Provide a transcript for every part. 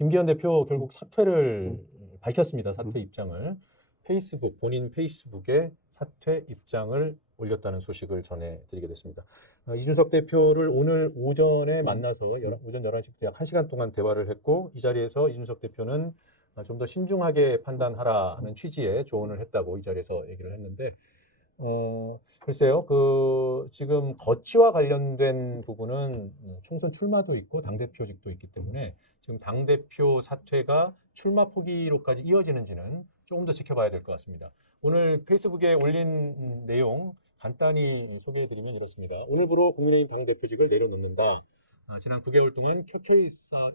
김기현 대표 결국 사퇴를 밝혔습니다. 사퇴 입장을. 본인 페이스북에 사퇴 입장을 올렸다는 소식을 전해드리게 됐습니다. 이준석 대표를 오늘 오전에 만나서 오전 11시부터 약 1시간 동안 대화를 했고, 이 자리에서 이준석 대표는 좀 더 신중하게 판단하라는 취지의 조언을 했다고 이 자리에서 얘기를 했는데, 글쎄요, 지금 거취와 관련된 부분은 총선 출마도 있고 당대표직도 있기 때문에 지금 당대표 사퇴가 출마 포기로까지 이어지는지는 조금 더 지켜봐야 될 것 같습니다. 오늘 페이스북에 올린 내용 간단히 소개해드리면 이렇습니다. 오늘부로 국민의힘 당대표직을 내려놓는다. 지난 9개월 동안 켜켜이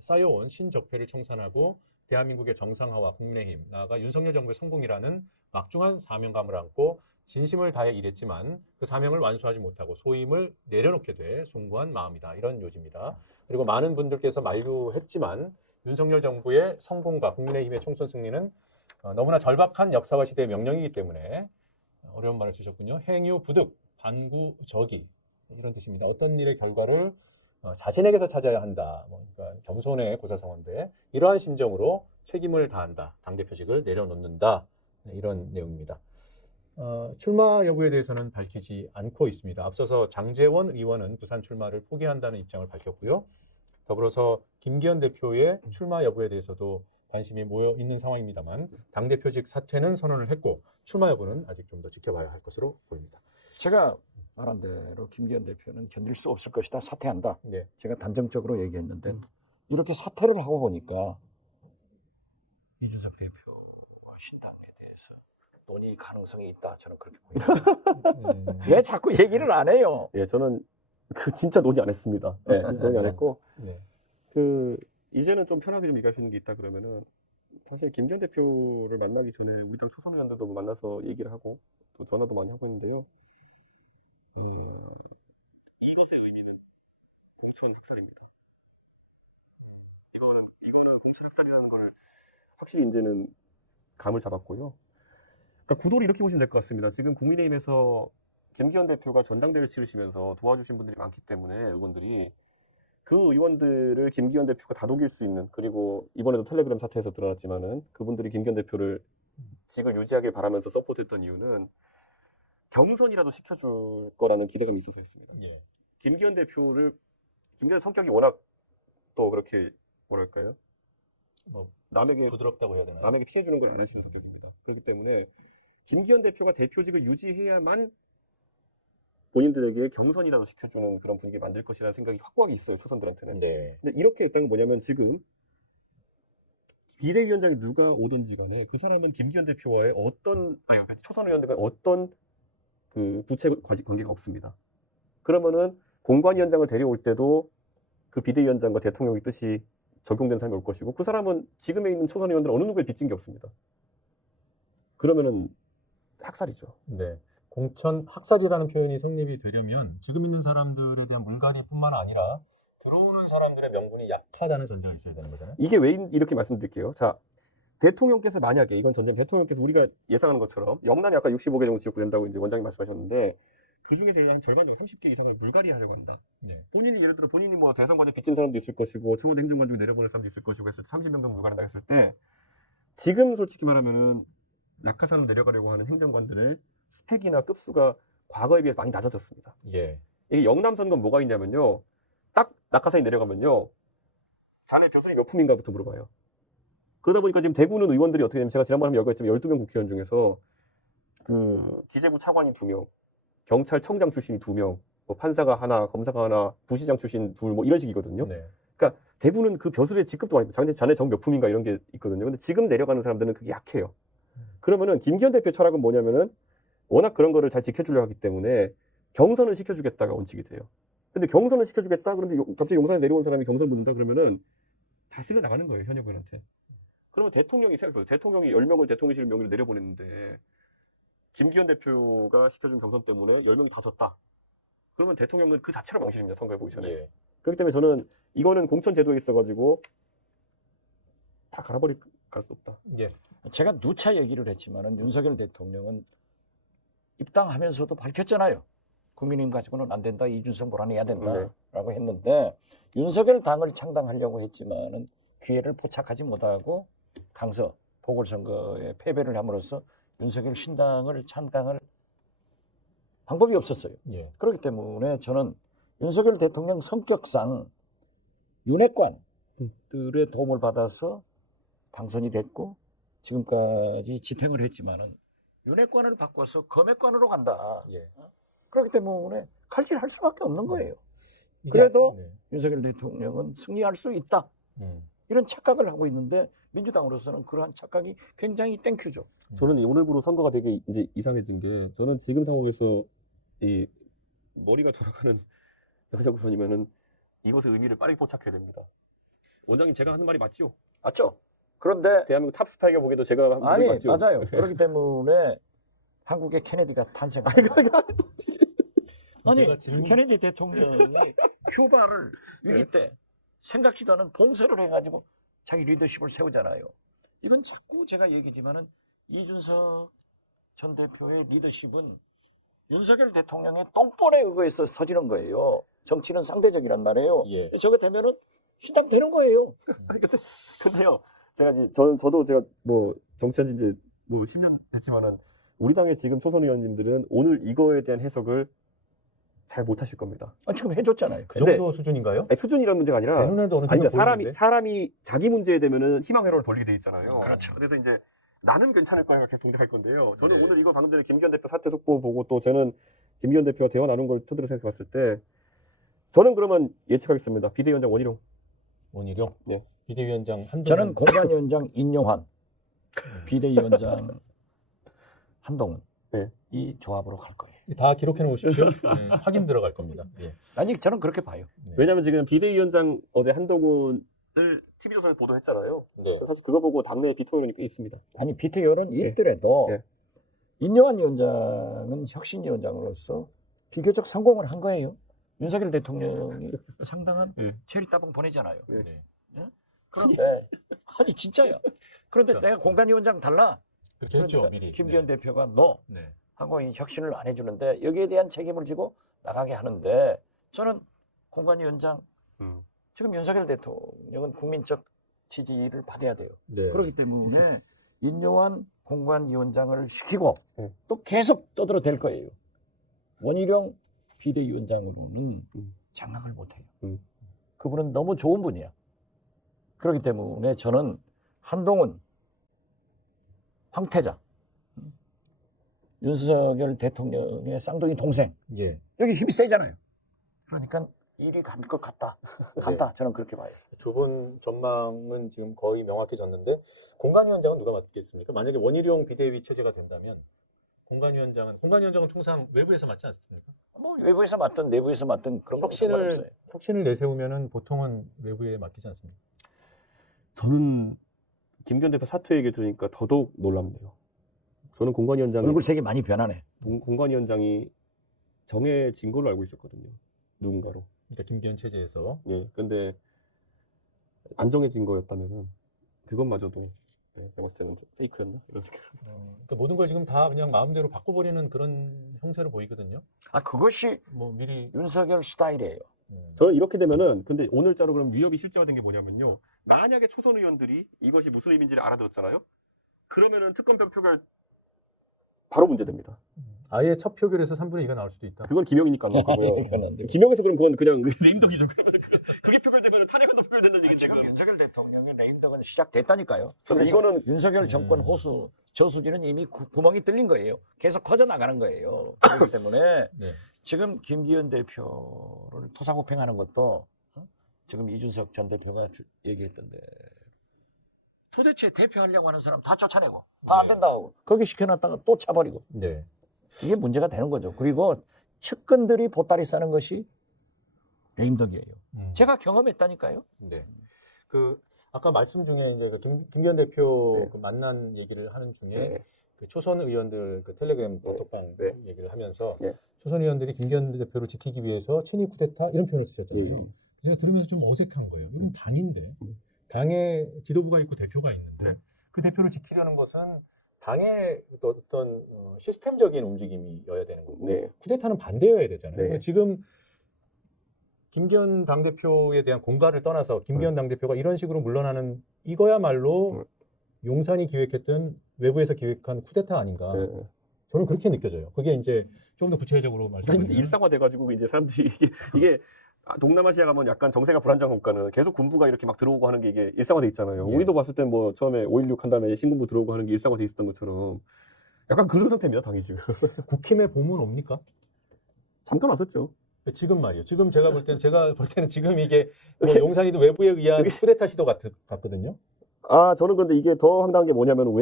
쌓여온 신적폐를 청산하고 대한민국의 정상화와 국민의힘, 나아가 윤석열 정부의 성공이라는 막중한 사명감을 안고 진심을 다해 일했지만 그 사명을 완수하지 못하고 소임을 내려놓게 돼 송구한 마음이다. 이런 요지입니다. 그리고 많은 분들께서 만류했지만 윤석열 정부의 성공과 국민의힘의 총선 승리는 너무나 절박한 역사와 시대의 명령이기 때문에 어려운 말을 쓰셨군요. 행유 부득, 반구 적이 이런 뜻입니다. 어떤 일의 결과를 자신에게서 찾아야 한다. 그러니까 겸손의 고사성어인데 이러한 심정으로 책임을 다한다. 당대표직을 내려놓는다. 이런 내용입니다. 출마 여부에 대해서는 밝히지 않고 있습니다. 앞서서 장제원 의원은 부산 출마를 포기한다는 입장을 밝혔고요. 더불어서 김기현 대표의 출마 여부에 대해서도 관심이 모여 있는 상황입니다만 당대표직 사퇴는 선언을 했고 출마 여부는 아직 좀 더 지켜봐야 할 것으로 보입니다. 제가 말한 대로 김기현 대표는 견딜 수 없을 것이다. 사퇴한다. 네. 제가 단정적으로 얘기했는데 이렇게 사퇴를 하고 보니까 이준석 대표와 신당에 대해서 논의 가능성이 있다. 저는 그렇게 보입니다. 왜 자꾸 얘기를 안 해요? 예, 저는 진짜 논의 안 했습니다. 네, 논의 안 했고 네. 이제는 좀 편하게 좀 얘기할 수 있는 게 있다 그러면은 사실 김기현 대표를 만나기 전에 우리 당 초선 의원들도 만나서 얘기를 하고 또 전화도 많이 하고 있는데요. 이것의 의미는 공천 학살입니다. 이거는 공천 학살이라는 걸 확실히 이제는 감을 잡았고요. 그러니까 구도를 이렇게 보시면 될 것 같습니다. 지금 국민의힘에서 김기현 대표가 전당대회를 치르시면서 도와주신 분들이 많기 때문에 의원들이 그 의원들을 김기현 대표가 다독일 수 있는, 그리고 이번에도 텔레그램 사태에서 드러났지만은 그분들이 김기현 대표를 직을 유지하길 바라면서 서포트했던 이유는 경선이라도 시켜줄 거라는 기대감이 있어서 했습니다. 예. 김기현 성격이 워낙 또 그렇게 뭐랄까요? 남에게 부드럽다고 해야 되나요? 남에게 피해주는 걸 안 하시는 성격입니다. 그렇기 때문에 김기현 대표가 대표직을 유지해야만 본인들에게 경선이라도 시켜주는 그런 분위기를 만들 것이라는 생각이 확고하게 있어요, 초선들한테는. 네. 근데 이렇게 했다는 건 뭐냐면 지금 비대위원장이 누가 오든지 간에 그 사람은 김기현 대표와의 초선 의원들과 어떤 부채 관계가 없습니다. 그러면은 공관위원장을 데려올 때도 그 비대위원장과 대통령의 뜻이 적용된 사람이 올 것이고 그 사람은 지금에 있는 초선 의원들 어느 누구에 빚진 게 없습니다. 그러면은 학살이죠. 네. 공천 학살이라는 표현이 성립이 되려면 지금 있는 사람들에 대한 물갈이뿐만 아니라 들어오는 사람들의 명분이 약하다는 전제가 있어야 되는 거잖아요. 이게 왜 이렇게 말씀드릴게요. 자, 대통령께서 만약에 이건 대통령께서 우리가 예상하는 것처럼 영란이 아까 65개 정도 지역구 된다고 이제 원장님 말씀하셨는데 그 중에서 한 절반 정도 30개 이상을 물갈이하려고 한다. 네. 예를 들어 본인이 뭐 대선 과제 빚진 사람도 있을 것이고 청와대 행정관 중에 내려보낼 사람도 있을 것이고 했을 때 30명 정도 물갈이한다 했을 때 지금 솔직히 말하면은 낙하산으로 내려가려고 하는 행정관들의 스펙이나 급수가 과거에 비해서 많이 낮아졌습니다. 예. 이게 영남 선거는 뭐가 있냐면요. 딱 낙하산이 내려가면요. 자네 벼슬이 몇 품인가부터 물어봐요. 그러다 보니까 지금 대구는 의원들이 어떻게 되냐면 제가 지난번에 한번 여기했지만 12명 국회의원 중에서 기재부 차관이 2명, 경찰청장 출신이 2명, 뭐 판사가 하나, 검사가 하나, 부시장 출신 2, 뭐 이런 식이거든요. 네. 그러니까 대구는 그 벼슬의 직급도 많이 자네 정 몇 품인가 이런 게 있거든요. 근데 지금 내려가는 사람들은 그게 약해요. 그러면은 김기현 대표 철학은 뭐냐면은 워낙 그런 거를 잘 지켜주려고 하기 때문에 경선을 시켜주겠다가 원칙이 돼요. 근데 경선을 시켜주겠다 그런데 갑자기 용산에 내려온 사람이 경선 붙는다 그러면은 다 쓸려 나가는 거예요, 현역들한테. 그러면 대통령이 생각해보세요. 대통령이 10명을 대통령실 명의로 내려보냈는데 김기현 대표가 시켜준 경선 때문에 10명이 다 졌다. 그러면 대통령은 그 자체로 망신입니다, 선거에 보기 전에. 예. 그렇기 때문에 저는 이거는 공천 제도에 있어가지고 다 갈 수 없다. 예. 제가 누차 얘기를 했지만은 윤석열 대통령은 입당하면서도 밝혔잖아요. 국민의힘 가지고는 안 된다. 이준석 몰아내야 된다라고 했는데 윤석열 당을 창당하려고 했지만은 기회를 포착하지 못하고 강서 보궐선거에 패배를 함으로써 윤석열 신당을 창당할 방법이 없었어요. 예. 그렇기 때문에 저는 윤석열 대통령 성격상 윤핵관들의 도움을 받아서 당선이 됐고 지금까지 집행을 했지만은 윤핵관을 바꿔서 검핵관으로 간다. 예. 그렇기 때문에 칼질할 수밖에 없는 거예요. 이게 그래도 네. 윤석열 대통령은 승리할 수 있다. 음. 이런 착각을 하고 있는데 민주당으로서는 그러한 착각이 굉장히 땡큐죠. 저는 이 오늘부로 선거가 되게 이제 이상해진 게 저는 지금 상황에서 이 머리가 돌아가는 여자분이면은 이것의 의미를 빠르게 포착해야 됩니다. 원장님 제가 하는 말이 맞죠? 맞죠? 그런데 대한민국 탑스타에게 보기에도 제가 하는 말이 아니 맞죠? 맞아요. 그렇기 때문에 한국의 케네디가 탄생한 아니, 거예요. 아니 제가 질문- 케네디 대통령이 큐바를 위기 때 생각지도 않은 봉쇄를 해가지고 자기 리더십을 세우잖아요. 이건 자꾸 제가 얘기지만은 이준석 전 대표의 리더십은 윤석열 대통령의 똥볼에 의거해서 서지는 거예요. 정치는 상대적이란 말이에요. 예. 저거 되면은 신당 되는 거예요. 아니, 근데요. 제가 이제 저도 제가 뭐 정치한 지 이제 뭐 10년 됐지만은 우리 당의 지금 초선 의원님들은 오늘 이거에 대한 해석을 잘 못하실 겁니다. 아, 지금 해줬잖아요. 그 정도 수준인가요? 아니, 수준이라는 문제가 아니라 제 눈에도 어느 정도 아니, 보이는데. 사람이 자기 문제에 되면은 희망 회로를 돌리게 돼 있잖아요. 그렇죠. 그래서 이제 나는 괜찮을 거야 이렇게 동작할 건데요. 저는 네. 오늘 이거 방금 전에 김기현 대표 사퇴 속보 보고 또 저는 김기현 대표와 대화 나눈 걸 토대로 생각해 봤을 때 저는 그러면 예측하겠습니다. 비대위원장 원희룡. 원희룡. 네. 비대위원장 한동훈. 저는 공관위원장 인용환, 비대위원장 한동훈 네. 이 조합으로 갈 거예요. 다 기록해 놓으십시오. 네, 확인 들어갈 겁니다. 예. 아니 저는 그렇게 봐요. 네. 왜냐면 지금 비대위원장 어제 한동훈을 TV조선에 보도했잖아요. 네. 사실 그거 보고 당내에 비토 여론이 꽤 있습니다. 아니 비대위원은 있더라도 네. 인용환 위원장은 혁신위원장으로서 비교적 성공을 한 거예요. 윤석열 대통령이 상당한 네. 체리 따봉 보내잖아요. 네. 그런데 아니 진짜야. 그런데 자, 내가 공관위원장 달라. 그렇게 했죠, 그러니까 미리. 김기현 네. 대표가 너 네. 한국인 혁신을 안 해주는데 여기에 대한 책임을 지고 나가게 하는데 저는 공관위원장 지금 윤석열 대통령은 국민적 지지를 받아야 돼요. 네. 그렇기 때문에 인용한 공관위원장을 시키고 네. 또 계속 떠들어댈 거예요. 원희룡 비대위원장으로는 장악을 못해요. 그분은 너무 좋은 분이야. 그렇기 때문에 저는 한동훈, 황태자, 윤석열 대통령의 쌍둥이 동생 예. 여기 힘이 세잖아요. 그러니까 일이 갈 것 같다. 간다. 저는 그렇게 봐요. 두 분 전망은 지금 거의 명확해졌는데 공관위원장은 누가 맡겠습니까? 만약에 원희룡 비대위 체제가 된다면 공관위원장은 통상 외부에서 맡지 않습니까? 뭐 외부에서 맡든 내부에서 맡든 그런 거 상관없어요. 혁신을 내세우면은 보통은 외부에 맡기지 않습니까? 저는 김기현 대표 사퇴 얘기 들으니까 더더욱 놀랍네요. 저는 공관위원장이 얼굴 색이 많이 변하네. 공관위원장이 정해진 걸로 알고 있었거든요. 누군가로. 그러니까 김기현 체제에서 예. 근데 안 정해진 거였다면은 그것마저도 제가 봤을 때는 페이크였나 이런 생각. 그러니까 모든 걸 지금 다 그냥 마음대로 바꿔버리는 그런 형세로 보이거든요. 아 그것이 뭐 미리 윤석열 스타일이에요. 저는 이렇게 되면은 근데 오늘자로 그럼 위협이 실제화된 게 뭐냐면요. 만약에 초선 의원들이 이것이 무슨 의미인지를 알아들었잖아요. 그러면은 특검표 표결 바로 문제됩니다. 아예 첫 표결에서 3분의 2가 나올 수도 있다. 그건 김영이니까 안 거고요. 이건 안 돼요. 김영에서 그럼 그건 그냥 레임덕이죠. 그게 표결되면 탄핵안도 표결된다는 얘기인데 지금 지금. 윤석열 대통령의 레임덕은 시작됐다니까요. 근데 그래서 이거는 윤석열 정권 호수 저수지는 이미 구멍이 뚫린 거예요. 계속 커져 나가는 거예요. 그렇기 때문에 네. 지금 김기현 대표를 토사구팽하는 것도 지금 이준석 전 대표가 얘기했던데 도대체 대표하려고 하는 사람 다 쫓아내고 다 안 된다고 거기 시켜놨다가 또 차버리고 네. 이게 문제가 되는 거죠. 그리고 측근들이 보따리 싸는 것이 레임덕이에요. 제가 경험했다니까요. 네. 그 아까 말씀 중에 이제 그 김기현 대표 네. 그 만난 얘기를 하는 중에 네. 그 초선 의원들 그 텔레그램 보톡방 네. 얘기를 하면서 네. 초선 의원들이 김기현 대표를 지키기 위해서 친위 쿠데타 이런 표현을 쓰셨잖아요. 예. 제가 들으면서 좀 어색한 거예요. 이건 당인데 당의 지도부가 있고 대표가 있는데 네. 그 대표를 지키려는 것은 당의 어떤 시스템적인 움직임이어야 되는 거고 네. 쿠데타는 반대여야 되잖아요. 네. 근데 지금 김기현 당대표에 대한 공갈을 떠나서 김기현 당대표가 이런 식으로 물러나는 이거야말로 용산이 기획했던 외부에서 기획한 쿠데타 아닌가. 저는 그렇게 느껴져요. 그게 이제 좀 더 구체적으로 근데 말씀드리면 일상화돼가지고 이제 사람들이 이게 동남아시아 가면 약간 정세가 불안정한 국가는 계속 군부가 이렇게 막 들어오고 하는 게 이게 일상화돼 있잖아요. 예. 우리도 봤을 때 뭐 처음에 5.16 한 다음에 신군부 들어오고 하는 게 일상화돼 있었던 것처럼 약간 그런 상태입니다, 당이 지금. 국힘에 봄은 옵니까? 잠깐 왔었죠. 지금 말이에요. 지금 제가 볼 때는 지금 이게 뭐 용산이도 외부에 의한 쿠데타 시도 같거든요. 저는 근데 이게 더 황당한 게 뭐냐면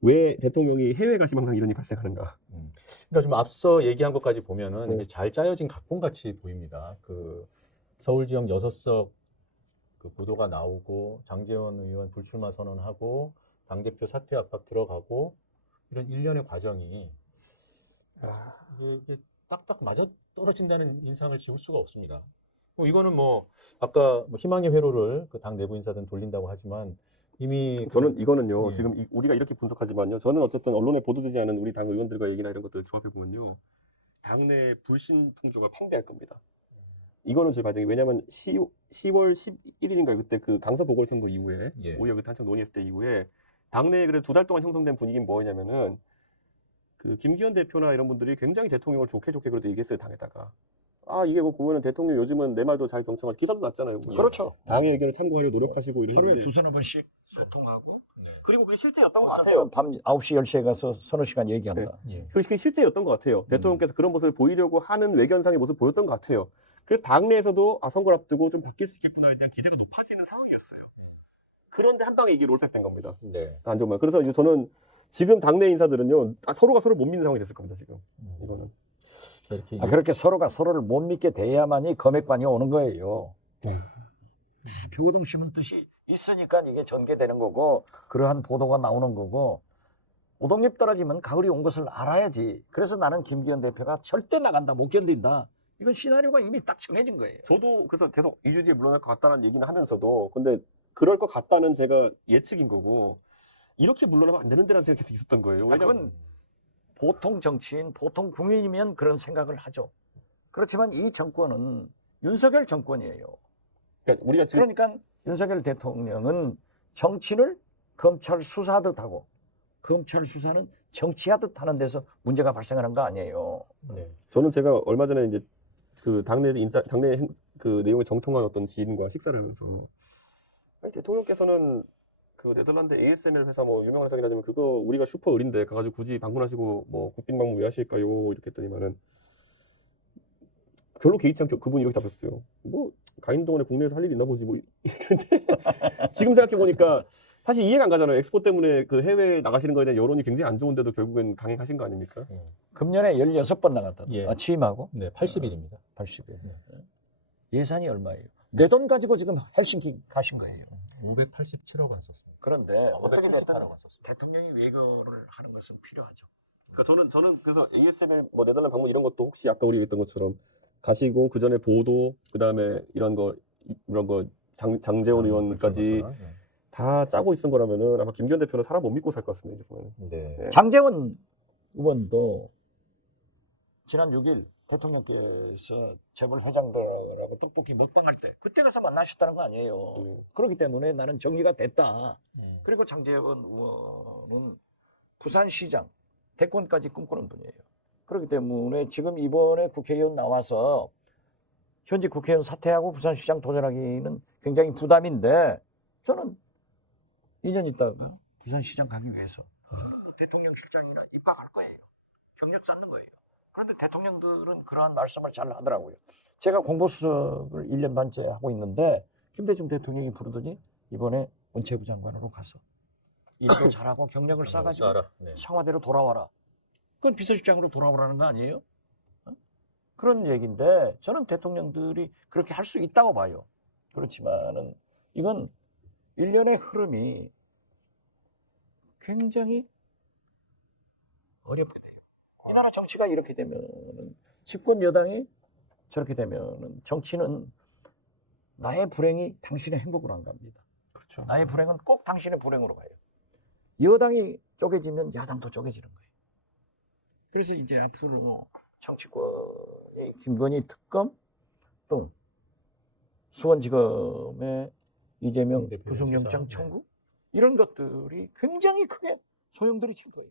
왜 대통령이 해외 가시면 항상 이런 일이 발생하는가? 그러니까 좀 앞서 얘기한 것까지 보면은 네. 이게 잘 짜여진 각본같이 보입니다. 그 서울 지역 6석 그 보도가 나오고 장제원 의원 불출마 선언하고 당대표 사퇴 압박 들어가고 이런 일련의 과정이 이게 딱딱 맞아 떨어진다는 인상을 지울 수가 없습니다. 이거는 뭐 아까 뭐 희망의 회로를 그 당 내부 인사들은 돌린다고 하지만 이미 저는 이거는요. 예. 지금 우리가 이렇게 분석하지만요. 저는 어쨌든 언론에 보도되지 않은 우리 당 의원들과 얘기나 이런 것들을 조합해 보면요. 당내 불신 풍조가 팽배할 겁니다. 이거는 제 과정이 왜냐하면 10월 11일인가 그때 그 강서 보궐선거 이후에 예. 오히려 그 한창 논의했을 때 이후에 당내에 그래 2달 동안 형성된 분위기는 뭐냐면은 그 김기현 대표나 이런 분들이 굉장히 대통령을 좋게 그래도 얘기했어요, 당에다가. 이게 뭐 보면은 대통령 요즘은 내 말도 잘 경청하고 기사도 났잖아요. 보면. 그렇죠. 당의 의견을 참고하려 노력하시고 이런 하루에 분들이. 두서너 번씩 소통하고 그리고 그게 실제였던 것 어차피 밤 9시 10시에 가서 서너 시간 얘기한다. 예. 그게 실제였던 것 같아요. 대통령께서 그런 모습을 보이려고 하는 외견상의 모습을 보였던 것 같아요. 그래서 당내에서도 선거를 앞두고 좀 바뀔 수 있겠구나에 대한 기대가 높아지는 상황이었어요. 그런데 한 방에 이게 롤백된 겁니다. 네. 안 좋은 말. 그래서 이제 저는 지금 당내 인사들은요, 서로가 서로 못 믿는 상황이 됐을 겁니다, 지금. 이거는. 이렇게 그렇게 서로가 서로를 못 믿게 돼야만이 검액관이 오는 거예요. 표고동 신문 뜻이 있으니까 이게 전개되는 거고 그러한 보도가 나오는 거고 오동잎 떨어지면 가을이 온 것을 알아야지. 그래서 나는 김기현 대표가 절대 나간다, 못 견딘다. 이건 시나리오가 이미 딱 정해진 거예요. 저도 그래서 계속 2주 뒤에 물러날 것 같다는 얘기는 하면서도, 근데 그럴 것 같다는 제가 예측인 거고, 이렇게 물러나면 안 되는 데라는 생각이 계속 있었던 거예요. 그건 보통 정치인, 보통 국민이면 그런 생각을 하죠. 그렇지만 이 정권은 윤석열 정권이에요. 우리가 지금 그러니까 윤석열 대통령은 정치를 검찰 수사하듯 하고 검찰 수사는 정치하듯 하는 데서 문제가 발생하는 거 아니에요. 네. 저는 제가 얼마 전에 이제 그 당내 그 내용을 정통한 어떤 지인과 식사를 하면서 아니, 대통령께서는 그 네덜란드 ASML 회사 뭐 유명한 회사긴 하지만 그거 우리가 슈퍼 을인데 가가지고 굳이 방문하시고 뭐 국빈 방문 왜 하실까요? 이렇게 했더니만은 별로 개의치 않게 그분이 이렇게 답했어요. 뭐 가인 동안에 국내에서 할 일이 있나 보지 뭐. 근데 지금 생각해 보니까 사실 이해가 안 가잖아요. 엑스포 때문에 그 해외에 나가시는 거에 대한 여론이 굉장히 안 좋은데도 결국엔 강행하신 거 아닙니까? 금년에 16번 나갔다. 예. 취임하고 네, 80일입니다. 80일. 예산이 얼마예요? 내 돈 가지고 지금 헬싱키 가신 거예요. 587억 원 썼습니다. 그런데 어떻게 됐든 대통령이 외교를 하는 것은 필요하죠. 그러니까 저는 그래서 ASML 뭐 네덜란드 방문 이런 것도 혹시 아까 우리 얘기했던 것처럼 가시고 그 전에 보도 그 다음에 이런 거 장제원 의원까지 다 짜고 있은 거라면은 아마 김기현 대표는 사람 못 믿고 살 것 같습니다. 이제 보면. 네. 장제원 의원도 지난 6일 대통령께서 재벌 회장들하고 떡볶이 먹방할 때 그때 가서 만나셨다는 거 아니에요. 그렇기 때문에 나는 정리가 됐다. 그리고 장제원 의원은 부산시장 대권까지 꿈꾸는 분이에요. 그렇기 때문에 지금 이번에 국회의원 나와서 현직 국회의원 사퇴하고 부산시장 도전하기는 굉장히 부담인데 저는 2년 있다가 부산시장 가기 위해서 저는 뭐 대통령 실장이나 입각할 거예요. 경력 쌓는 거예요. 그런데 대통령들은 그러한 말씀을 잘 하더라고요. 제가 공보수석을 1년 반째 하고 있는데 김대중 대통령이 부르더니 이번에 문체부 장관으로 가서 일도 잘하고 경력을 쌓아가지고 네. 청와대로 돌아와라. 그건 비서실장으로 돌아오라는 거 아니에요? 그런 얘기인데 저는 대통령들이 그렇게 할 수 있다고 봐요. 그렇지만은 이건 일련의 흐름이 굉장히 어렵게 돼요. 우리나라 정치가 이렇게 되면은 집권 여당이 저렇게 되면은 정치는 나의 불행이 당신의 행복으로 안 갑니다. 그렇죠. 나의 불행은 꼭 당신의 불행으로 가요. 여당이 쪼개지면 야당도 쪼개지는 거예요. 그래서 이제 앞으로 정치권의 김건희 특검 또 수원지검의 이재명 대표의 구속영장 수사. 네. 청구 이런 것들이 굉장히 크게 소용돌이 칠 거예요.